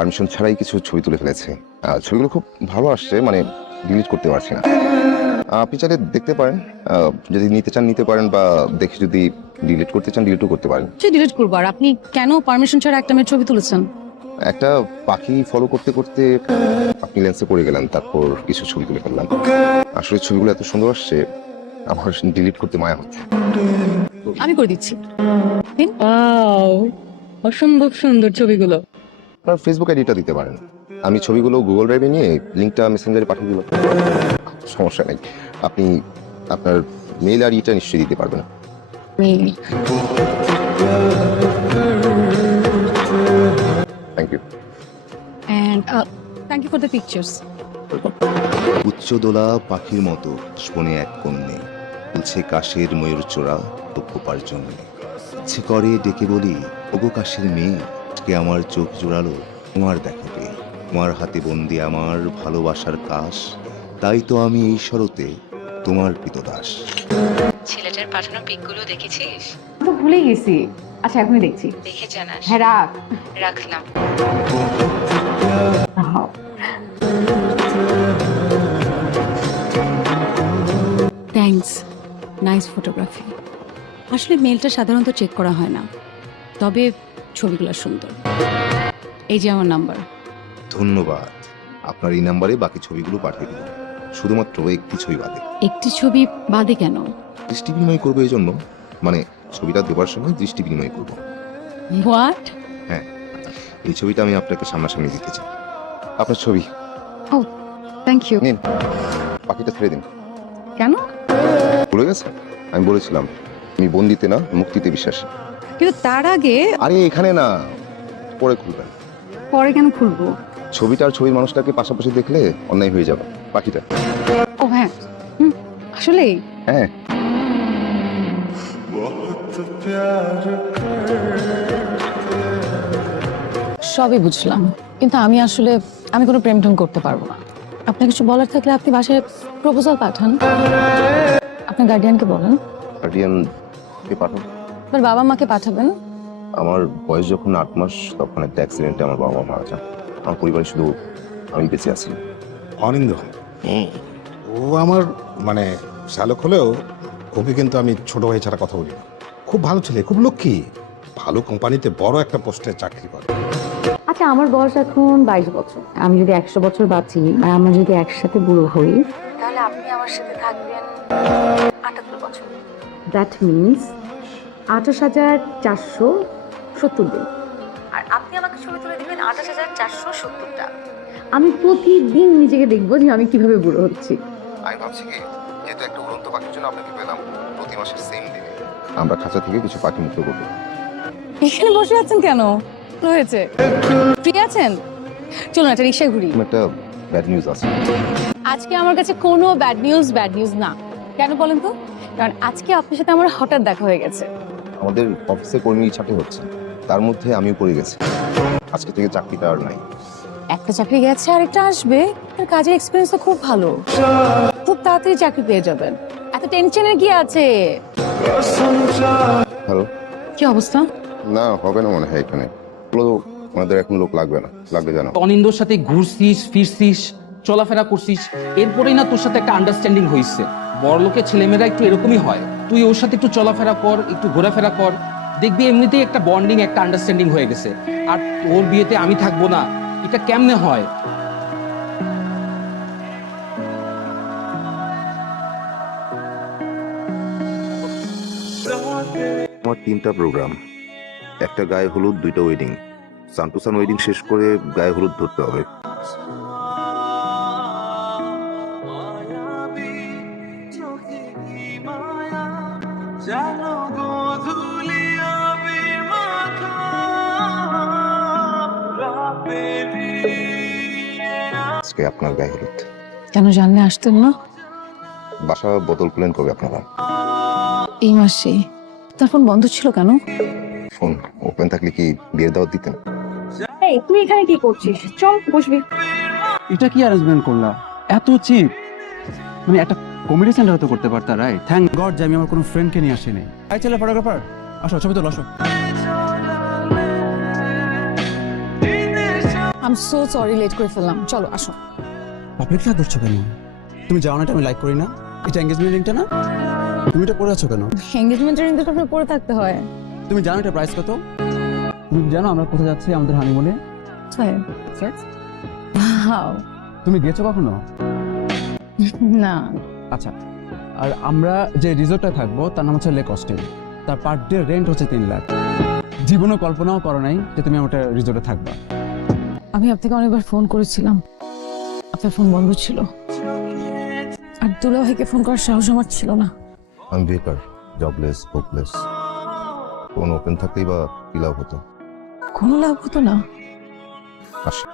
Permission ছাড়াই কিছু ছবি তুলে ফেলেছে। ছবিগুলো খুব ভালো আসছে, মানে ডিলিট করতে পারছি না। আপনি চাইলে দেখতে পারেন, যদি নিতে চান নিতে পারেন, বা দেখে যদি ডিলিট করতে চান ডিলিটও করতে পারেন। ডিলিট করবো? আর আপনি কেন পারমিশন ছাড়া একটা মেয়ের ছবি তুলেছেন? একটা পাখি ফলো করতে করতে আপনি লেন্সে পড়ে গেলেন, তারপর কিছু ছবি তুলে ফেললাম। আসলে ছবিগুলো এত সুন্দর আসছে, আমার ডিলিট করতে মায়া হচ্ছে। আমি করে দিচ্ছি। অসম্ভব সুন্দর ছবিগুলো। আপনার ফেসবুক আইডিটা দিতে পারেন, আমি ছবিগুলো গুগল ড্রাইভে নিয়ে লিঙ্কটা মেসেঞ্জারে পাঠিয়ে দিলাম। সমস্যা নেই, আপনি আপনার মেইল আর ইটা নিশ্চয়ই দিতে পারবেন। Thank you. And thank you for the pictures. উচ্চদোলা পাখির মতো শোনে এক কন্যে, বলছে কাশের ময়ূর চোরা খোপার জন্য। ইচ্ছে করে ডেকে বলি, ওগো কাশের মেয়ে, আজকে আমার চোখ জোড়ালো তোমার দেখাবে। তোমার হাতে বন্দি আমার ভালোবাসার কাশ, তাই তো আমি এই শরতে তোমার কৃতদাস। ছেলেটার পাঠানো পিকগুলো দেখেছিস? তো ভুলেই গেছি। আচ্ছা এখনই দেখছি। দেখে জানাস। হ্যাঁ রাখ। রাখলাম। Thanks, nice photography. আসলে মেলটা সাধারণত চেক করা হয় না, তবে ছবিগুলো সুন্দর। এই যে আমার নাম্বার। ধন্যবাদ। আপনার এই নাম্বারে বাকি ছবিগুলো পাঠিয়ে দিন, শুধুমাত্র একটি ছবি বাদে। একটি ছবি বাদে কেন? দৃষ্টি বিনিময় করবো এই জন্য, মানে ছবিটা দেবার সময় দৃষ্টি বিনিময় করবো। হোয়াট? হ্যাঁ, এই ছবিটা আমি আপনাকে সামনাসামনি দিতে চাই। আপনার ছবি থ্যাংক ইউ। নিন, পাখিটা ছেড়ে দিন। কেন? ভুলে গেছে? আমি বলেছিলাম আমি বন্দিতে না মুক্তিতে বিশ্বাসী। কিন্তু তার আগে আরে এখানে না, পরে খুলবেন। পরে কেন খুলবো? ছবিটা আর ছবির মানুষটাকে পাশাপাশি দেখলে অন্যায় হয়ে যাবে। পাখিটা ও হ্যাঁ, আসলেই হ্যাঁ। সবই বুঝলাম, কিন্তু আমি কোনো প্রেম টেম করতে পারবো না। আপনার কিছু বলার থাকলে আপনি বাসায় প্রপোজাল পাঠান, আপনার গার্ডিয়ানকে বলেন। গার্ডিয়ান কে পাঠাবো? আপনার বাবা মাকে পাঠাবেন। আমার বয়স যখন 8 মাস, তখন একটা অ্যাক্সিডেন্টে আমার বাবা মারা যান। আমার পরিবারে শুধু আমি বেঁচে আছি। অনিন্দ, ও আমার মানে শ্যালক হলেও ওকে কিন্তু আমি ছোট ভাই ছাড়া কথা বলি না। খুব ভালো ছেলে, খুব লক্ষ্মী, ভালো কোম্পানিতে বড় একটা পোস্টে চাকরি করে। আচ্ছা আমার বয়স এখন 22 বছর। আমি যদি 100 বছর বাঁচি আর আমরা যদি একসাথে বুড়ো হই, তাহলে আপনি আমার সাথে থাকবেন 78 বছর। দ্যাট মিনস 28,470 দিন। আর আপনি আমাকে ছবি তুলে দিবেন 28,470টা। আমি প্রতিদিন নিজেকে দেখবো যে আমি কিভাবে বুড়ো হচ্ছি। আমি ভাবছি কি, যেহেতু একটা উড়ন্ত পাখির জন্য আপনাকে পেলাম, প্রতি মাসের সেম দিনে আমরা খাঁচা থেকে কিছু পাখি মুক্ত করবো। এখানে বসে আছেন কেন? হয়েছে, ফ্রি আছেন? চলুন একটা রিক্সায় ঘুরি। একটা ব্যাড নিউজ আছে। আজকে আমার কাছে কোনো ব্যাড নিউজ না। কেন বলেন তো? কারণ আজকে আপনার সাথে আমার হঠাৎ দেখা হয়ে গেছে। আমাদের অফিসে কর্মী ছাঁটাই হচ্ছে, তার মধ্যে আমিও পড়ে গেছি। আজকে থেকে চাকরিটা আর নাই। একটা চাকরি গেছে আর একটা আসবে। তার কাজের এক্সপিরিয়েন্স তো খুব ভালো, খুব তাড়াতাড়ি চাকরি পেয়ে যাবেন। এত টেনশনের কি আছে? হ্যালো, কি অবস্থা? না হবে না মনে হয় এখানে। আমাদের এখন লোক লাগবে না, লাগবে জানো। অনিন্দর সাথে ঘুরছিস ফিরছিস চলাফেরা করছিস, এরপরেই না তোর সাথে একটা আন্ডারস্ট্যান্ডিং হয়েছে। বড়লোকের ছেলেমেয়েরা একটু এরকমই হয়। তুই ওর সাথে একটু চলাফেরা কর, একটু ঘোরাফেরা কর, দেখবি এমনিতেই একটা বন্ডিং, একটা আন্ডারস্ট্যান্ডিং হয়ে গেছে। আর তোর বিয়েতে আমি থাকবো না, এটা কেমনে হয়? আমার 3টা প্রোগ্রাম, একটা গায়ে হলুদ, 2টা ওয়েডিং। সান্টুসান ওয়েডিং শেষ করে গায়ে হলুদ ধরতে হবে। আজকে আপনার গায়ে হলুদ। কেন জানলে আসতেন না? বাসা বদল করলেন কবে আপনারা? এই মাসে। তার ফোন বন্ধ ছিল কেন? ফোন ওপেন থাকলে কি বিয়ের দাওয়াত দিতেন? এই তুই এখানে কি করছিস? চল বসবি। এটা কি অ্যারেঞ্জমেন্ট করলা? এত চিপ, মানে একটা কমেডি সেন্টার হতে করতে পারতা, রাইট? থ্যাংক গড যে আমি আমার কোনো ফ্রেন্ডকে নিয়ে আসিনি। আই চলে ফটোগ্রাফার, আসো ছবি তোলো, আসো। I am so sorry late করে ফেললাম। চলো আসো। পাবলিক ফ্ল্যাট ধরছো কেন? তুমি জানো না এটা আমি লাইক করি না? এটা এঙ্গেজমেন্ট রিংটা না? তুমি এটা পরে আছো কেন? এনগেজমেন্টের রিং তো সবসময় পরে থাকতে হয়। তুমি জানো এটা প্রাইস কত? তুমি জানো আমরা কোথায় যাচ্ছি আমাদের হানিমুনে? Wow. তুমি গেছো কখনো? না। আচ্ছা, আর আমরা যে রিসোর্টে থাকবো তার নাম হচ্ছে লেক অস্টিন। তার পার ডে রেন্ট হচ্ছে 3 লাখ। জীবনও কল্পনাও করো নাই যে তুমি আমার রিসোর্টে থাকবা। আমি আপনাকে অনেকবার ফোন করেছিলাম, আপনার ফোন বন্ধ ছিল। আর দুলা ভাইকে ফোন করার সাহস আমার ছিল না। আমি বেকার, জবলেস, হোপলেস। ফোন ওপেন থাকতেই বা কি লাভ হতো? কোনো লাভ হতো না। আসি।